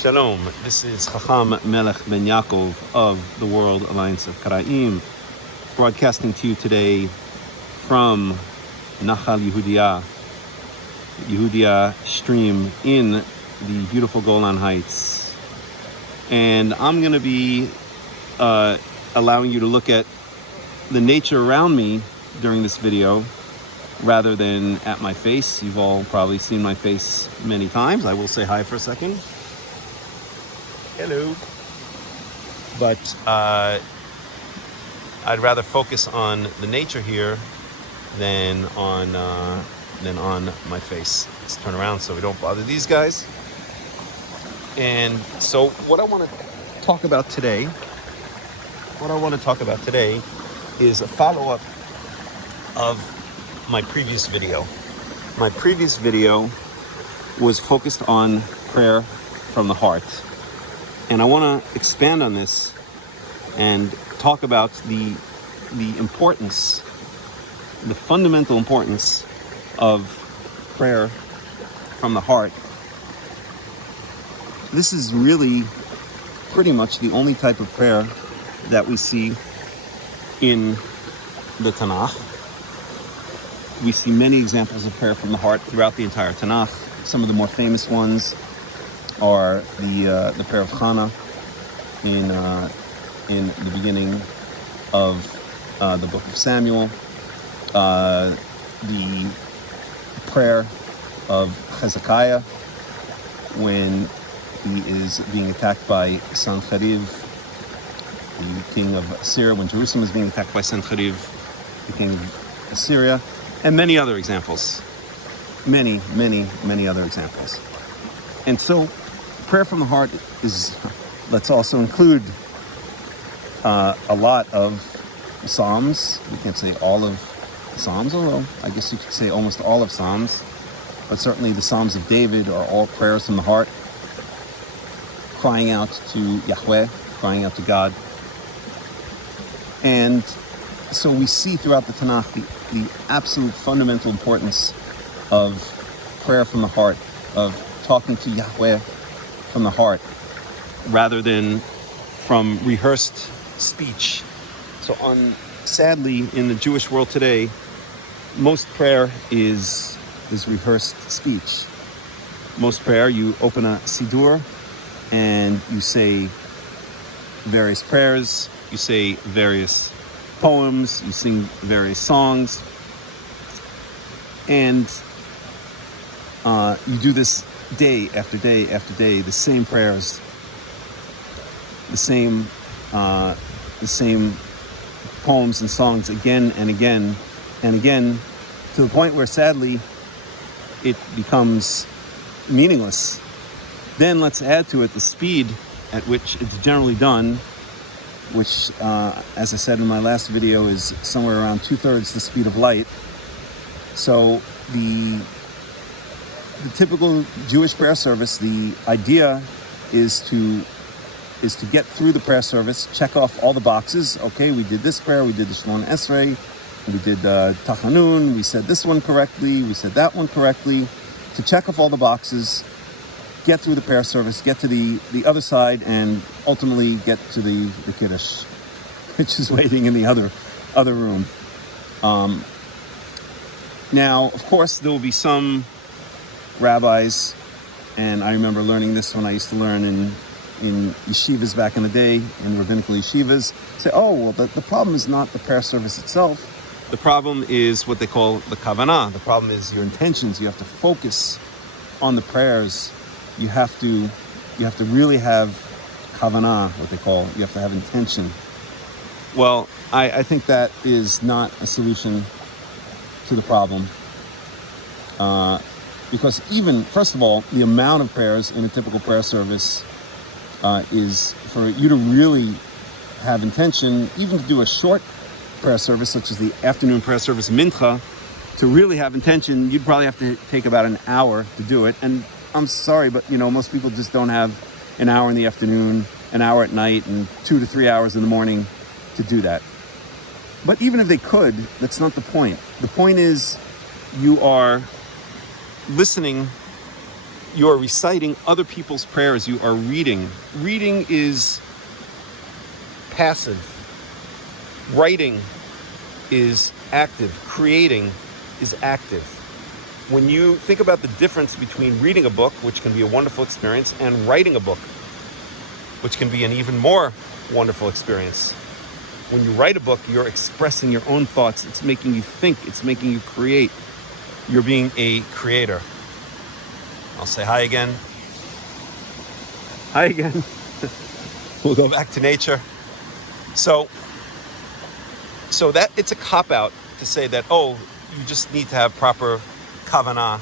Shalom, this is Hakham Melech ben Yaakov of the World Alliance of Qara'im, broadcasting to you today from Nachal Yehudia stream in the beautiful Golan Heights. And I'm going to be allowing you to look at the nature around me during this video rather than at my face. You've all probably seen my face many times. I will say hi for a second. Hello. But I'd rather focus on the nature here than on my face. Let's turn around so we don't bother these guys. And so what I want to talk about today is a follow-up of my previous video. My previous video was focused on prayer from the heart. And I want to expand on this and talk about the importance, the fundamental importance of prayer from the heart. This is really pretty much the only type of prayer that we see in the Tanakh. We see many examples of prayer from the heart throughout the entire Tanakh. Some of the more famous ones are the prayer of Hannah in the beginning of the book of Samuel, the prayer of Hezekiah when he is being attacked by Sancheriv, the king of Assyria, when Jerusalem is being attacked by Sancheriv, the king of Assyria, and many other examples. Many other examples. And so prayer from the heart is, let's also include a lot of Psalms. We can't say all of Psalms, although I guess you could say almost all of Psalms. But certainly the Psalms of David are all prayers from the heart, crying out to Yahweh, crying out to God. And so we see throughout the Tanakh the absolute fundamental importance of prayer from the heart, of talking to Yahweh from the heart rather than from rehearsed speech. So sadly, in the Jewish world today, most prayer is rehearsed speech. Most prayer, you open a Siddur and you say various prayers, you say various poems, you sing various songs, and you do this day after day after day, the same prayers, the same poems and songs again and again and again, to the point where sadly it becomes meaningless. Then let's add to it the speed at which it's generally done, which, as I said in my last video, is somewhere around 2/3 the speed of light. So the typical Jewish prayer service, the idea is to get through the prayer service, check off all the boxes. Okay, we did this prayer, we did the Shemona Esrei, we did Tachanun, we said this one correctly, we said that one correctly. To check off all the boxes, get through the prayer service, get to the other side, and ultimately get to the Kiddush, which is waiting in the other room. Now, of course, there will be some rabbis, and I remember learning this when I used to learn in yeshivas back in the day, in rabbinical yeshivas, say, oh, well, the problem is not the prayer service itself. The problem is what they call the kavanah. The problem is your intentions. You have to focus on the prayers. You have to really have kavanah, what they call. You have to have intention. Well, I think that is not a solution to the problem. Because even, first of all, the amount of prayers in a typical prayer service is for you to really have intention, even to do a short prayer service, such as the afternoon prayer service, Mincha, to really have intention, you'd probably have to take about an hour to do it. And I'm sorry, but most people just don't have an hour in the afternoon, an hour at night, and 2 to 3 hours in the morning to do that. But even if they could, that's not the point. The point is you are listening You are reciting other people's prayers. You are reading. Reading is passive. Writing is active. Creating is active. When you think about the difference between reading a book, which can be a wonderful experience, and writing a book, which can be an even more wonderful experience. When you write a book, you're expressing your own thoughts. It's making you think. It's making you create. You're being a creator. I'll say hi again. Hi again. We'll go back to nature. So that it's a cop-out to say that, oh, you just need to have proper kavanah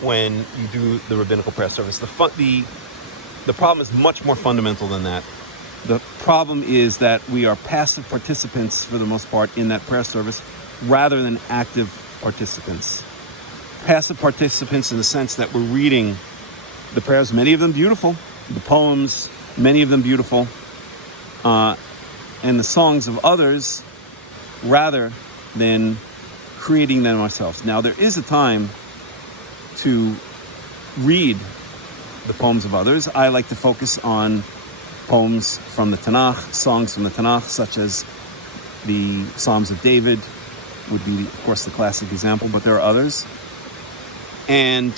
when you do the rabbinical prayer service. The problem is much more fundamental than that. The problem is that we are passive participants, for the most part, in that prayer service, rather than active participants. Passive participants in the sense that we're reading the prayers, many of them beautiful, the poems, many of them beautiful, and the songs of others, rather than creating them ourselves. Now, there is a time to read the poems of others. I like to focus on poems from the Tanakh, songs from the Tanakh, such as the Psalms of David would be, of course, the classic example, but there are others. And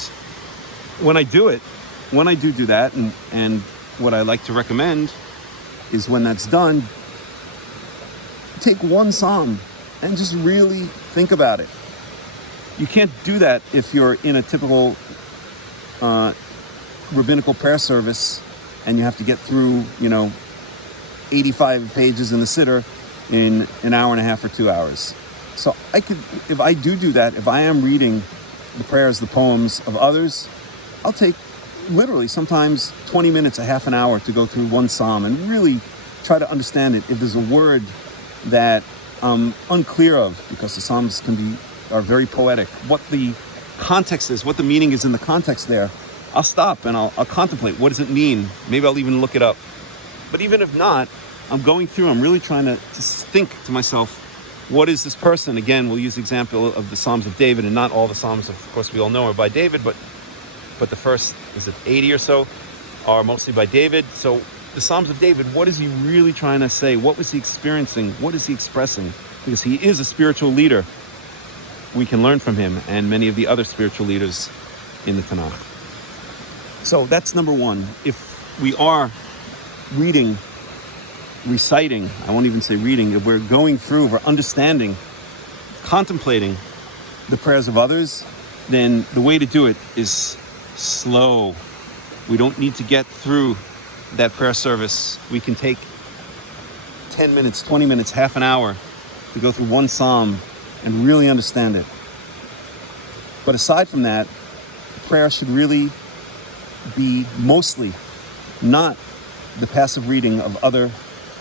when I do that, and what I like to recommend is, when that's done, take one psalm and just really think about it. You can't do that if you're in a typical rabbinical prayer service and you have to get through, 85 pages in the siddur in an hour and a half or 2 hours. So if I do that, if I am reading the prayers, the poems of others, I'll take literally sometimes 20 minutes, a half an hour to go through one psalm and really try to understand it. If there's a word that I'm unclear of, because the psalms are very poetic, what the context is, what the meaning is in the context there, I'll stop and I'll contemplate. What does it mean? Maybe I'll even look it up. But even if not, I'm going through, I'm really trying to think to myself, what is this person? Again, we'll use the example of the Psalms of David, and not all the Psalms, of course, we all know are by David, but the first, 80 or so, are mostly by David. So the Psalms of David, what is he really trying to say? What was he experiencing? What is he expressing? Because he is a spiritual leader. We can learn from him and many of the other spiritual leaders in the Tanakh. So that's number one. If we are reciting, I won't even say reading, if we're going through, if we're understanding, contemplating the prayers of others, then the way to do it is slow. We don't need to get through that prayer service. We can take 10 minutes, 20 minutes, half an hour to go through one psalm and really understand it. But aside from that, prayer should really be mostly not the passive reading of other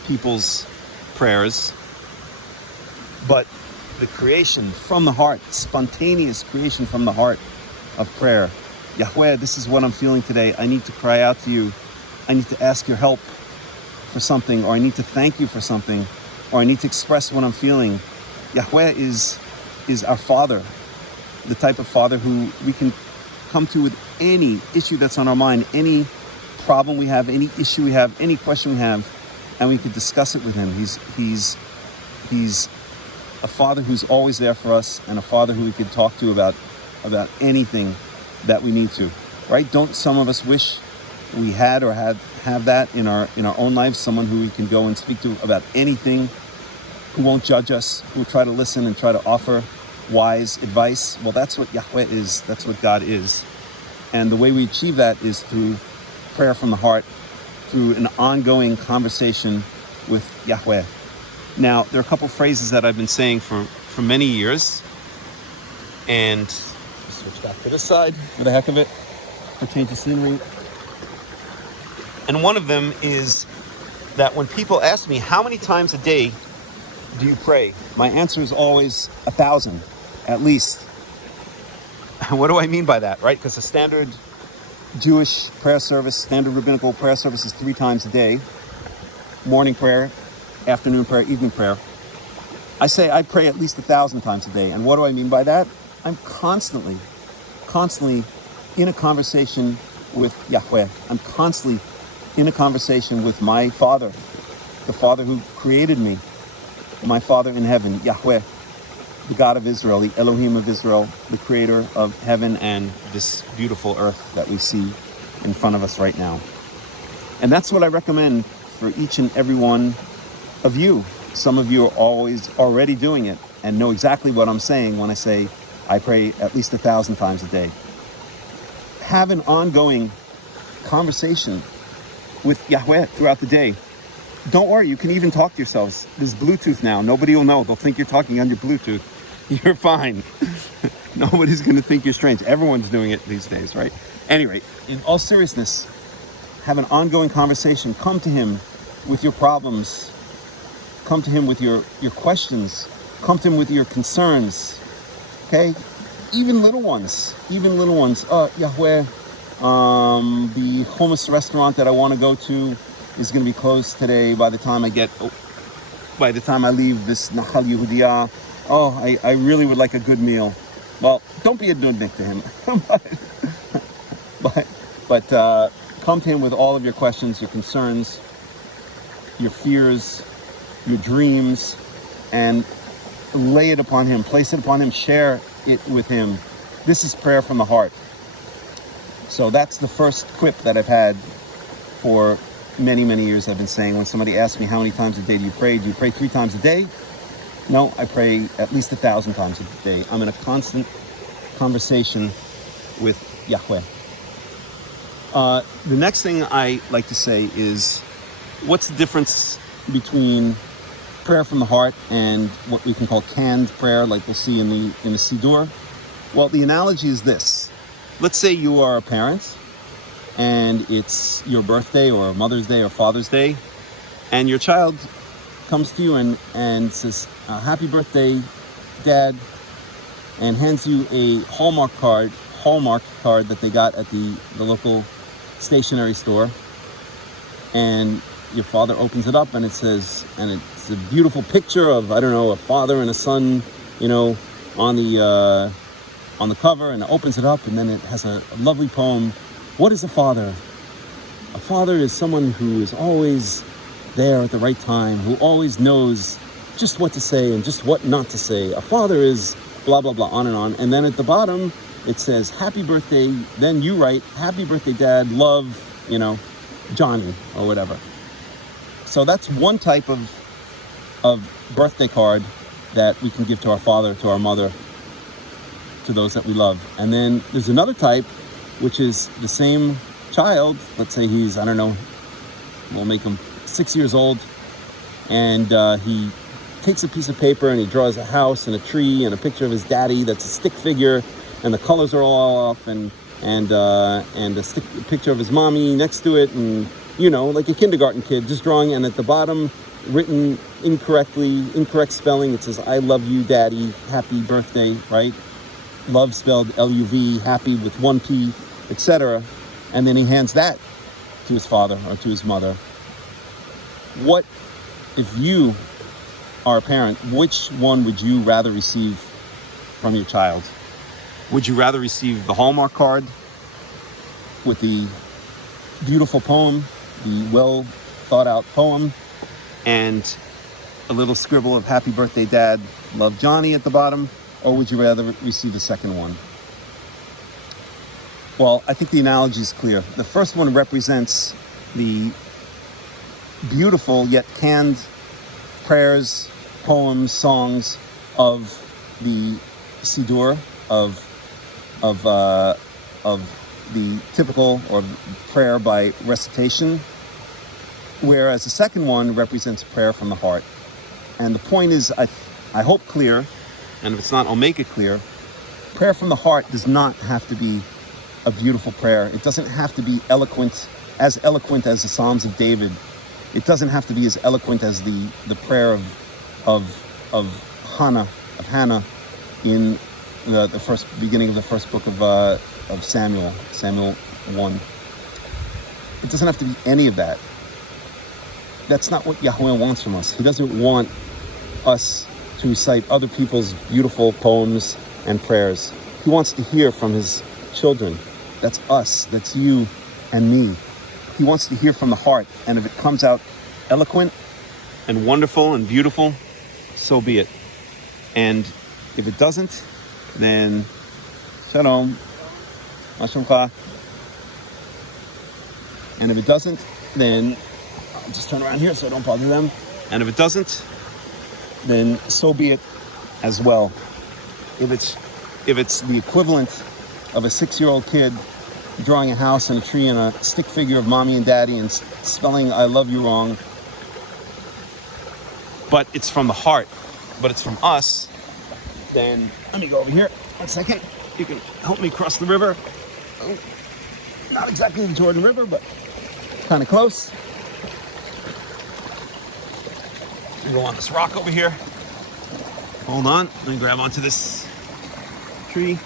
people's prayers, but the creation from the heart, spontaneous creation from the heart of prayer. Yahweh, this is what I'm feeling today. I need to cry out to you. I need to ask your help for something, or I need to thank you for something, or I need to express what I'm feeling. Yahweh is our Father, the type of Father who we can come to with any issue that's on our mind, any problem we have, any issue we have, any question we have, and we could discuss it with him. He's a Father who's always there for us, and a Father who we could talk to about anything that we need to, right? Don't some of us wish we had or have that in our own lives, someone who we can go and speak to about anything, who won't judge us, who will try to listen and try to offer wise advice? Well, that's what Yahweh is. That's what God is. And the way we achieve that is through prayer from the heart, through an ongoing conversation with Yahweh. Now, there are a couple phrases that I've been saying for many years, and switch back to this side for the heck of it, for change of scenery. And one of them is that when people ask me, how many times a day do you pray? My answer is always 1,000, at least. What do I mean by that, right? Because a standard Jewish prayer service, standard rabbinical prayer service is 3 times a day. Morning prayer, afternoon prayer, evening prayer. I say I pray at least 1,000 times a day. And what do I mean by that? I'm constantly in a conversation with Yahweh. I'm constantly in a conversation with my Father, the Father who created me, my Father in heaven, Yahweh, the God of Israel, the Elohim of Israel, the creator of heaven and this beautiful earth that we see in front of us right now. And that's what I recommend for each and every one of you. Some of you are already doing it and know exactly what I'm saying when I say I pray at least 1,000 times a day. Have an ongoing conversation with Yahweh throughout the day. Don't worry, you can even talk to yourselves. There's Bluetooth now. Nobody will know. They'll think you're talking on your Bluetooth. You're fine. Nobody's going to think you're strange. Everyone's doing it these days, right? Anyway, in all seriousness, have an ongoing conversation. Come to him with your problems. Come to him with your questions. Come to him with your concerns. Okay? Even little ones. Yahweh, the hummus restaurant that I want to go to is going to be closed today by the time I leave this Nahal Yehudiya. Oh, I really would like a good meal. Well, don't be a nudnik to him. but come to him with all of your questions, your concerns, your fears, your dreams, and lay it upon him, place it upon him, share it with him. This is prayer from the heart. So that's the first quip that I've had for many, many years. I've been saying when somebody asks me how many times a day do you pray 3 times a day? No, I pray at least 1,000 times a day. I'm in a constant conversation with Yahweh. The next thing I like to say is, what's the difference between prayer from the heart and what we can call canned prayer, like we'll see in the Siddur? Well, the analogy is this. Let's say you are a parent, and it's your birthday or Mother's Day or Father's Day, and your child comes to you and says, happy birthday, Dad, and hands you a Hallmark card that they got at the local stationery store. And your father opens it up, and it's a beautiful picture of, I don't know, a father and a son, on the cover, and it opens it up, and then it has a lovely poem. What is a father? A father is someone who is always there at the right time, who always knows just what to say and just what not to say. A father is blah, blah, blah, on and on. And then at the bottom, it says, happy birthday. Then you write, happy birthday, Dad, love, Johnny, or whatever. So that's one type of birthday card that we can give to our father, to our mother, to those that we love. And then there's another type, which is the same child. Let's say he's, I don't know, we'll make him 6 years old, and he takes a piece of paper and he draws a house and a tree and a picture of his daddy that's a stick figure, and the colors are all off, and a picture of his mommy next to it, and like a kindergarten kid just drawing, and at the bottom, written incorrect spelling, it says, I love you, Daddy, happy birthday, right? Love spelled L-U-V, happy with 1 P, etc. And then he hands that to his father or to his mother. What, if you are a parent, which one would you rather receive from your child? Would you rather receive the Hallmark card with the beautiful poem, the well thought out poem, and a little scribble of happy birthday, Dad, love Johnny at the bottom? Or would you rather receive the second one? Well, I think the analogy is clear. The first one represents the beautiful yet canned prayers, poems, songs of the Siddur, of the typical or prayer by recitation, whereas the second one represents prayer from the heart. And the point is, I hope clear, and if it's not, I'll make it clear. Prayer from the heart does not have to be a beautiful prayer. It doesn't have to be eloquent as the Psalms of David. It doesn't have to be as eloquent as the prayer of Hannah in the first beginning of the first book of Samuel 1. It doesn't have to be any of that. That's not what Yahweh wants from us. He doesn't want us to recite other people's beautiful poems and prayers. He wants to hear from his children. That's us. That's you and me. He wants to hear from the heart. And if it comes out eloquent and wonderful and beautiful, so be it. And if it doesn't, then shalom, ma shlomcha. And if it doesn't, then I'll just turn around here so I don't bother them. And if it doesn't, then so be it as well. If it's the equivalent of a 6-year-old kid drawing a house and a tree and a stick figure of mommy and daddy and spelling I love you wrong, but it's from the heart, but it's from us, then let me go over here 1 second. You can help me cross the river. Oh, not exactly the Jordan River, but kind of close. We go on this rock over here. Hold on, let me grab onto this tree,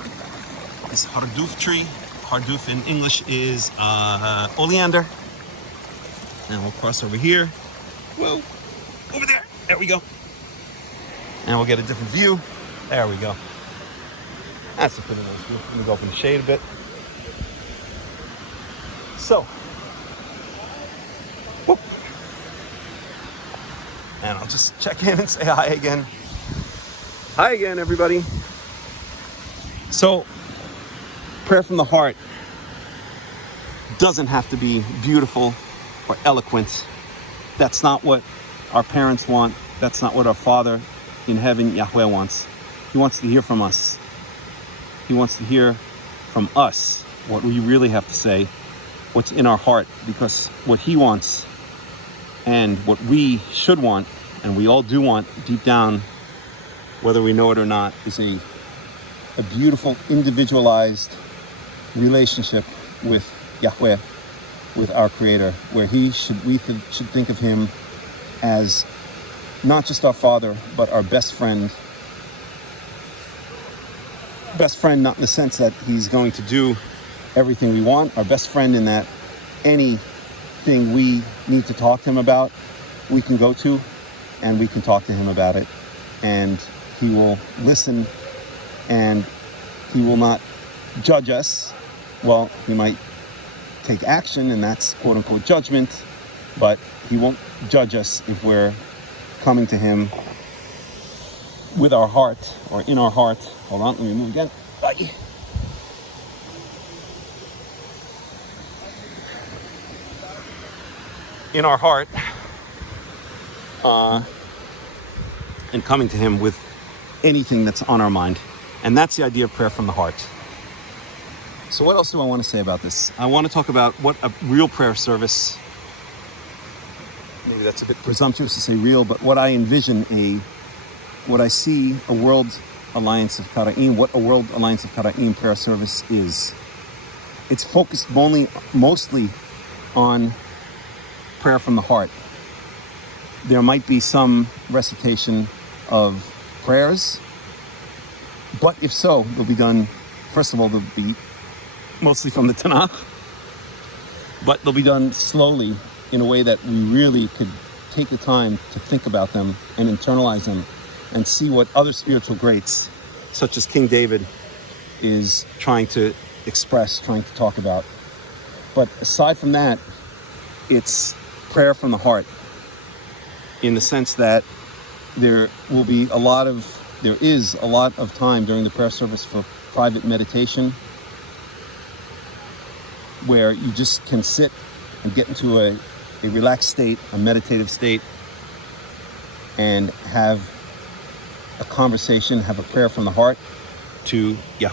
this harduf tree. Harduf in English is oleander. And we'll cross over here. Whoa, over there. There we go. And we'll get a different view. There we go. That's a pretty nice view. Let me go up in the shade a bit. So, whoop. And I'll just check in and say hi again. Hi again, everybody. So, prayer from the heart doesn't have to be beautiful or eloquent. That's not what our parents want. That's not what our Father in heaven, Yahweh, wants. He wants to hear from us. He wants to hear from us what we really have to say, what's in our heart, because what He wants and what we should want, and we all do want deep down, whether we know it or not, is a beautiful, individualized relationship with Yahweh, with our Creator, where we should think of Him as not just our Father, but our best friend. Best friend, not in the sense that He's going to do everything we want. Our best friend in that anything we need to talk to Him about, we can go to, and we can talk to Him about it. And He will listen, and He will not judge us. Well, He might take action, and that's quote-unquote judgment, but He won't judge us if we're coming to Him with our heart, or in our heart. Hold on, let me move again. Bye. In our heart, and coming to Him with anything that's on our mind. And that's the idea of prayer from the heart. So what else do I want to say about this? I want to talk about what a real prayer service, maybe that's a bit presumptuous to say real, but what I envision, what I see a World Alliance of Qara'im, what a World Alliance of Qara'im prayer service is. It's focused mostly on prayer from the heart. There might be some recitation of prayers, but if so, they'll be done, first of all, they'll be mostly from the Tanakh, but they'll be done slowly in a way that we really could take the time to think about them and internalize them and see what other spiritual greats, such as King David, is trying to express, trying to talk about. But aside from that, it's prayer from the heart, in the sense that there is a lot of time during the prayer service for private meditation, where you just can sit and get into a relaxed state, a meditative state, and have a conversation, have a prayer from the heart to Yahweh.